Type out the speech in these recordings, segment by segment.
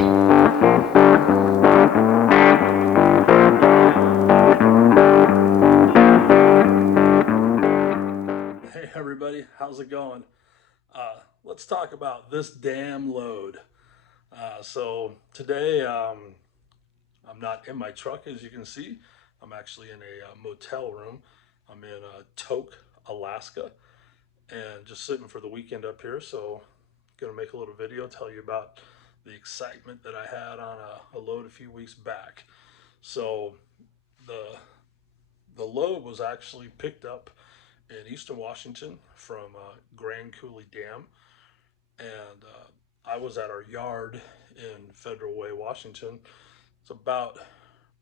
Hey everybody, how's it going? Let's talk about this damn load. So today, I'm not in my truck, as you can see. I'm actually in a motel room. I'm in Tok, Alaska, and just sitting for the weekend up here. So, gonna make a little video, tell you about the excitement that I had on a load a few weeks back. So, the the load was actually picked up in Eastern Washington from Grand Coulee Dam, and I was at our yard in Federal Way, Washington. It's about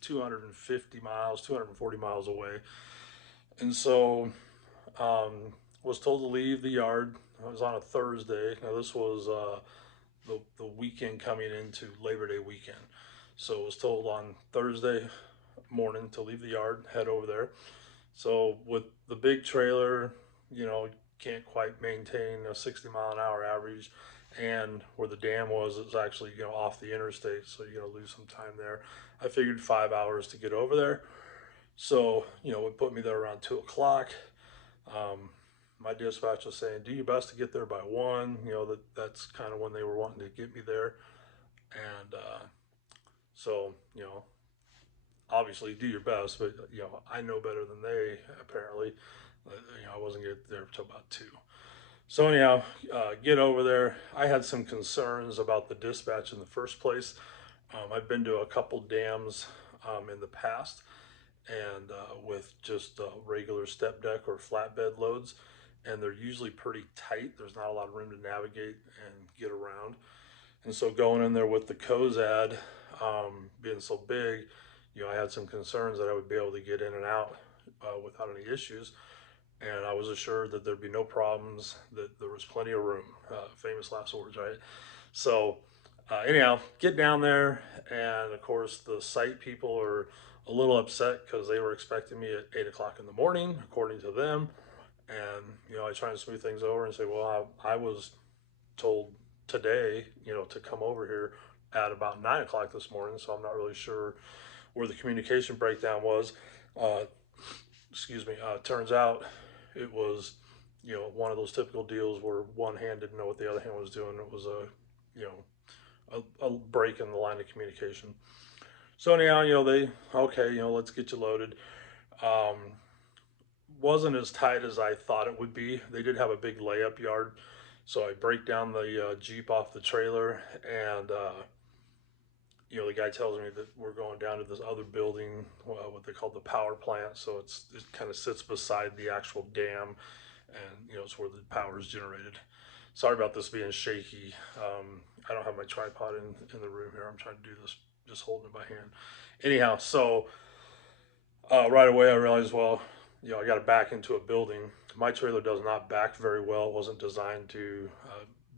250 miles, 240 miles away, and so was told to leave the yard. I was on a Thursday. Now this was the weekend coming into Labor Day weekend, so I was told on Thursday morning to leave the yard, head over there. So with the big trailer, can't quite maintain a 60-mile-an-hour average, and where the dam was, it's actually off the interstate, so you're gonna lose some time there. I figured 5 hours to get over there, so it put me there around 2 o'clock. Um, my dispatch was saying, "Do your best to get there by 1." That's kind of when they were wanting to get me there, and so obviously do your best, but I know better than they apparently. I wasn't get there until about 2. So anyhow, get over there. I had some concerns about the dispatch in the first place. I've been to a couple dams in the past, and with just regular step deck or flatbed loads, and they're usually pretty tight. There's not a lot of room to navigate and get around. And so going in there with the Cozad being so big, I had some concerns that I would be able to get in and out without any issues. And I was assured that there'd be no problems, that there was plenty of room. Famous last words, right? So, anyhow, get down there, and of course, the site people are a little upset because they were expecting me at 8 o'clock in the morning, according to them. And I try and smooth things over and say, well, I was told today, to come over here at about 9 o'clock this morning, so I'm not really sure where the communication breakdown was. Uh, excuse me. Turns out it was, one of those typical deals where one hand didn't know what the other hand was doing. It was you a break in the line of communication. So anyhow, they okay, let's get you loaded. Um, wasn't as tight as I thought it would be. They did have a big layup yard, so I break down the Jeep off the trailer, and the guy tells me that we're going down to this other building, what they call the power plant. So it kind of sits beside the actual dam, and it's where the power is generated. Sorry about this being shaky. I don't have my tripod in the room here. I'm trying to do this just holding it by hand. Anyhow, so right away I realized, well, I got to back into a building. My trailer does not back very well. It wasn't designed to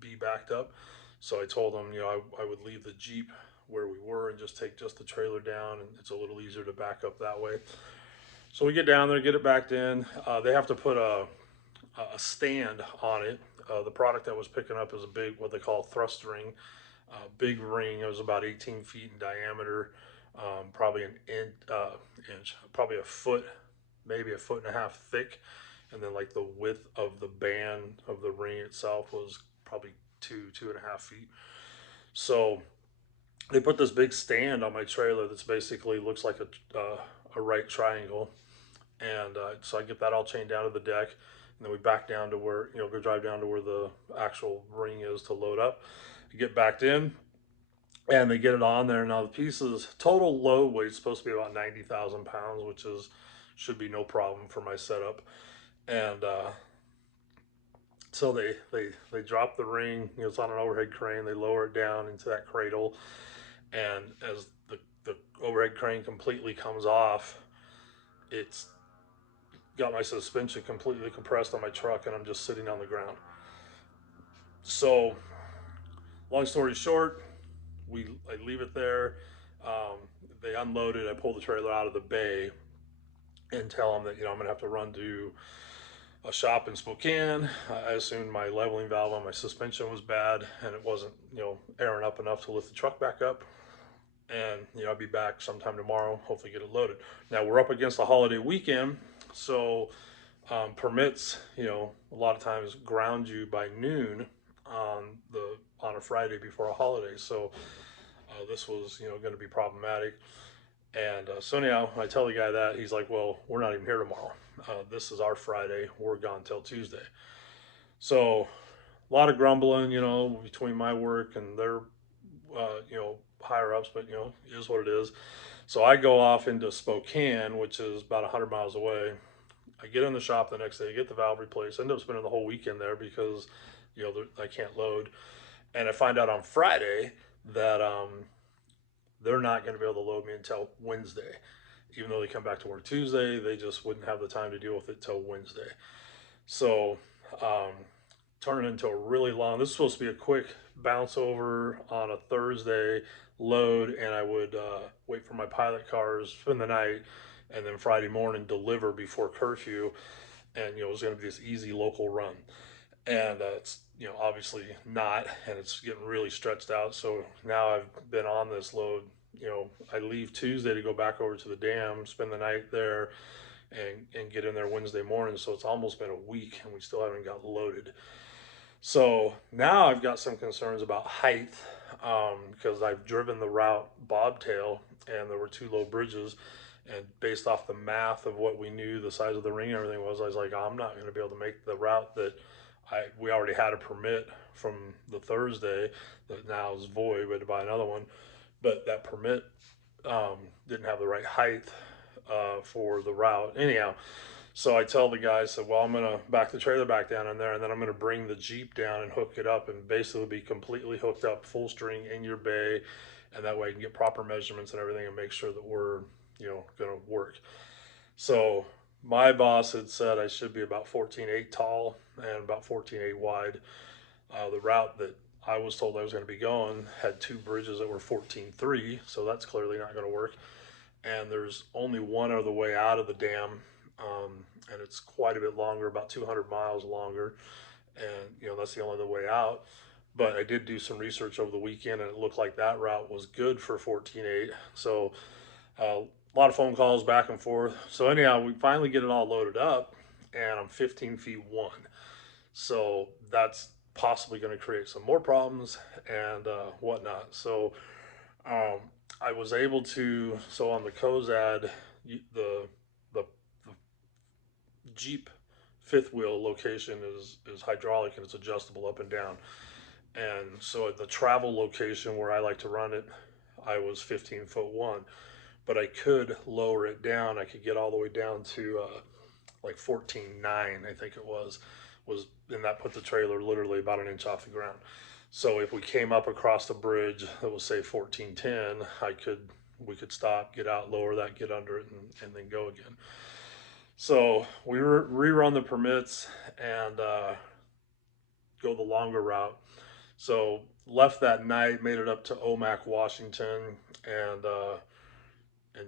be backed up. So I told them, I would leave the Jeep where we were and just take just the trailer down, and it's a little easier to back up that way. So we get down there, get it backed in. They have to put a stand on it. The product that was picking up is a big, what they call thrust ring, big ring. It was about 18 feet in diameter, probably inch, probably a foot, maybe a foot and a half thick, and then like the width of the band of the ring itself was probably 2.5 feet. So they put this big stand on my trailer that's basically looks like a right triangle, and so I get that all chained down to the deck, and then we back down to where go drive down to where the actual ring is to load up. Get backed in, and they get it on there. Now the pieces total load weight is supposed to be about 90,000 pounds, which is should be no problem for my setup. And so they drop the ring. It's on an overhead crane. They lower it down into that cradle, and as the overhead crane completely comes off, it's got my suspension completely compressed on my truck, and I'm just sitting on the ground. So, long story short, I leave it there. Um, they unload it. I pull the trailer out of the bay and tell them that I'm gonna have to run to a shop in Spokane. I assumed my leveling valve on my suspension was bad and it wasn't, airing up enough to lift the truck back up. And, I'll be back sometime tomorrow, hopefully get it loaded. Now we're up against the holiday weekend. So permits, a lot of times ground you by noon on on a Friday before a holiday. So this was, going to be problematic. And so anyhow, I tell the guy that he's like, "Well, we're not even here tomorrow. This is our Friday. We're gone till Tuesday." So a lot of grumbling, between my work and their, higher ups. But it is what it is. So I go off into Spokane, which is about 100 miles away. I get in the shop the next day, get the valve replaced. End up spending the whole weekend there because, I can't load. And I find out on Friday that they're not going to be able to load me until Wednesday. Even though they come back to work Tuesday, they just wouldn't have the time to deal with it till Wednesday. So, um, turning into a really long, this is supposed to be a quick bounce over on a Thursday load, and I would wait for my pilot cars, spend the night, and then Friday morning deliver before curfew. And, it was going to be this easy local run. And it's, obviously not, and it's getting really stretched out. So now I've been on this load. I leave Tuesday to go back over to the dam, spend the night there, and get in there Wednesday morning. So it's almost been a week, and we still haven't got loaded. So now I've got some concerns about height, because I've driven the route bobtail, and there were two low bridges. And based off the math of what we knew the size of the ring and everything was, I was like, I'm not going to be able to make the route that we already had a permit from the Thursday that now is void. We had to buy another one, but that permit didn't have the right height for the route. Anyhow, so I tell the guy, I said, well, I'm going to back the trailer back down in there, and then I'm going to bring the Jeep down and hook it up and basically be completely hooked up, full string in your bay. And that way I can get proper measurements and everything and make sure that we're, going to work. So my boss had said I should be about 14.8 tall and about 14.8 wide. The route that I was told I was going to be going had two bridges that were 14.3, so that's clearly not going to work. And there's only one other way out of the dam, and it's quite a bit longer, about 200 miles longer. And that's the only other way out. But I did do some research over the weekend, and it looked like that route was good for 14.8. So a lot of phone calls back and forth. So anyhow, we finally get it all loaded up, and I'm 15 feet one. So that's possibly going to create some more problems and whatnot. So um, I was able to. So on the Cozad, the the Jeep fifth wheel location is hydraulic and it's adjustable up and down. And so at the travel location where I like to run it, I was 15 foot one, but I could lower it down. I could get all the way down to like 14.9, I think it was, and that put the trailer literally about an inch off the ground. So if we came up across the bridge that was say 14.10, we could stop, get out, lower that, get under it, and then go again. So we rerun the permits and go the longer route. So left that night, made it up to Omak, Washington, and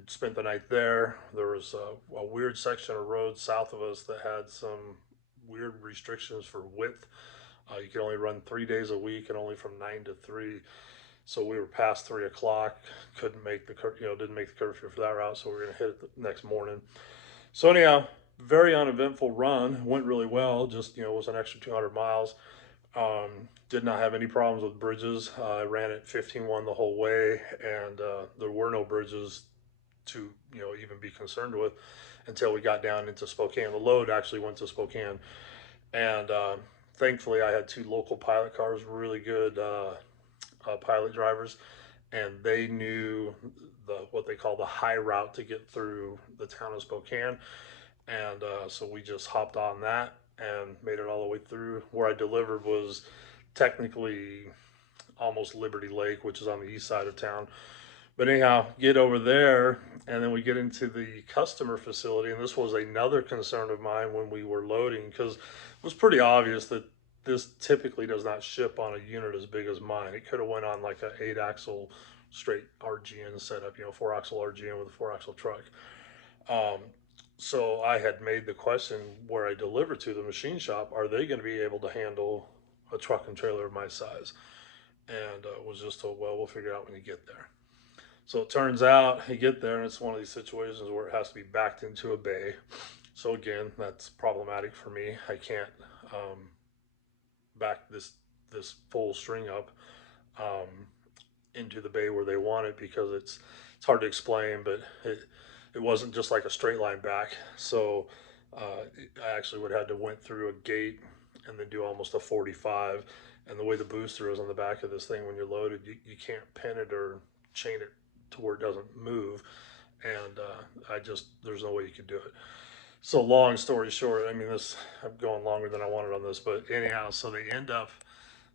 spent the night there. There was a weird section of road south of us that had some weird restrictions for width. You could only run 3 days a week and only from 9 to 3. So we were past 3 o'clock. Couldn't make the didn't make the curfew for that route. So we were gonna hit it the next morning. So anyhow, very uneventful run. Went really well. Just was an extra 200 miles. Did not have any problems with bridges. I ran it 15-1 the whole way, and there were no bridges to even be concerned with until we got down into Spokane. The load actually went to Spokane, and thankfully I had two local pilot cars, really good pilot drivers, and they knew what they call the high route to get through the town of Spokane. And so we just hopped on that and made it all the way through. Where I delivered was technically almost Liberty Lake, which is on the east side of town. But anyhow, get over there, and then we get into the customer facility, and this was another concern of mine when we were loading, because it was pretty obvious that this typically does not ship on a unit as big as mine. It could have went on like an 8-axle straight RGN setup, 4-axle RGN with a 4-axle truck. Um, So I had made the question where I deliver to the machine shop, are they going to be able to handle a truck and trailer of my size? And was just told, well, we'll figure it out when you get there. So it turns out you get there, and it's one of these situations where it has to be backed into a bay. So again, that's problematic for me. I can't back this full string up um, into the bay where they want it because it's hard to explain, but it wasn't just like a straight line back. So I actually would have had to went through a gate and then do almost a 45. And the way the booster is on the back of this thing when you're loaded, you can't pin it or chain it to where it doesn't move. And I just there's no way you could do it. So long story short, I mean this I'm going longer than I wanted on this, but anyhow, so they end up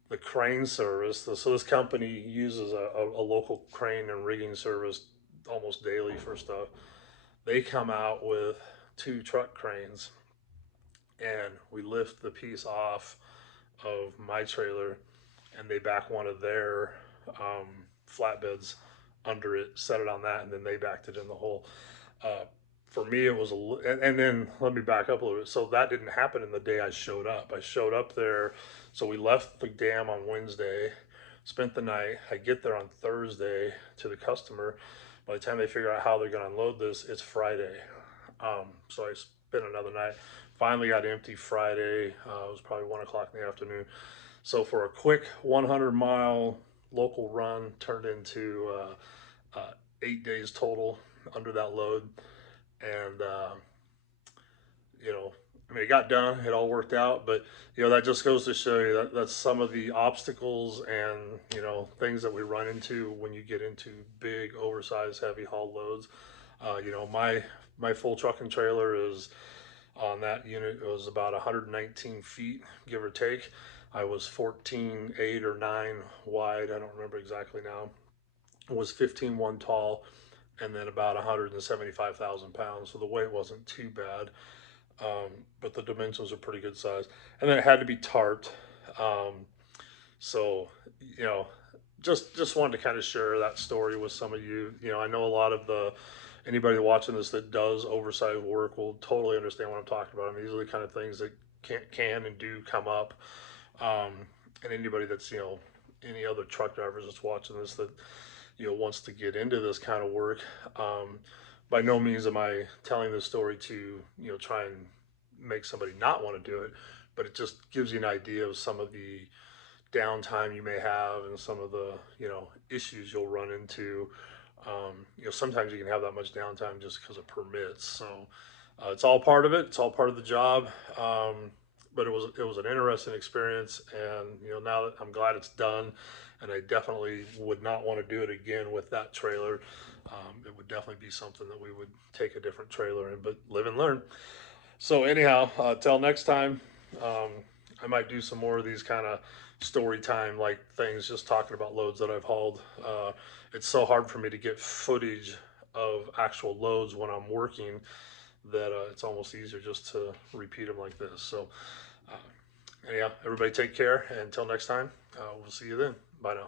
the crane service. So this company uses a local crane and rigging service almost daily for stuff. They come out with two truck cranes, and we lift the piece off of my trailer, and they back one of their um, flatbeds under it, set it on that, and then they backed it in the hole. Uh, for me, it was and then let me back up a little bit. So that didn't happen in the day I showed up. I showed up there, so we left the dam on Wednesday, spent the night. I get there on Thursday to the customer. By the time they figure out how they're going to unload this, it's Friday. So I spent another night. Finally got empty Friday. It was probably 1 o'clock in the afternoon. So for a quick 100-mile local run, turned into 8 days total under that load. And you know, I mean, it got done. It all worked out, but that just goes to show you that that's some of the obstacles and things that we run into when you get into big, oversized, heavy haul loads. My full truck and trailer is on that unit. It was about 119 feet, give or take. I was 14.8 or 9 wide. I don't remember exactly now. It was 15.1 tall, and then about 175,000 pounds. So the weight wasn't too bad, but the dimensions are pretty good size. And then it had to be tarped. Um, so you know, just wanted to kind of share that story with some of you. I know a lot of the anybody watching this that does oversized work will totally understand what I'm talking about. I mean, these are the kind of things that can and do come up. Um, and anybody that's any other truck drivers that's watching this that wants to get into this kind of work. By no means am I telling this story to try and make somebody not want to do it, but it just gives you an idea of some of the downtime you may have and some of the issues you'll run into. Sometimes you can have that much downtime just because of permits. So it's all part of it. It's all part of the job. But it was an interesting experience, and now that I'm glad it's done, and I definitely would not want to do it again with that trailer. It would definitely be something that we would take a different trailer in, but live and learn. So anyhow, till next time, um, I might do some more of these kind of story time like things, just talking about loads that I've hauled. It's so hard for me to get footage of actual loads when I'm working that it's almost easier just to repeat them like this. So anyhow, everybody take care. And until next time, we'll see you then. Bye now.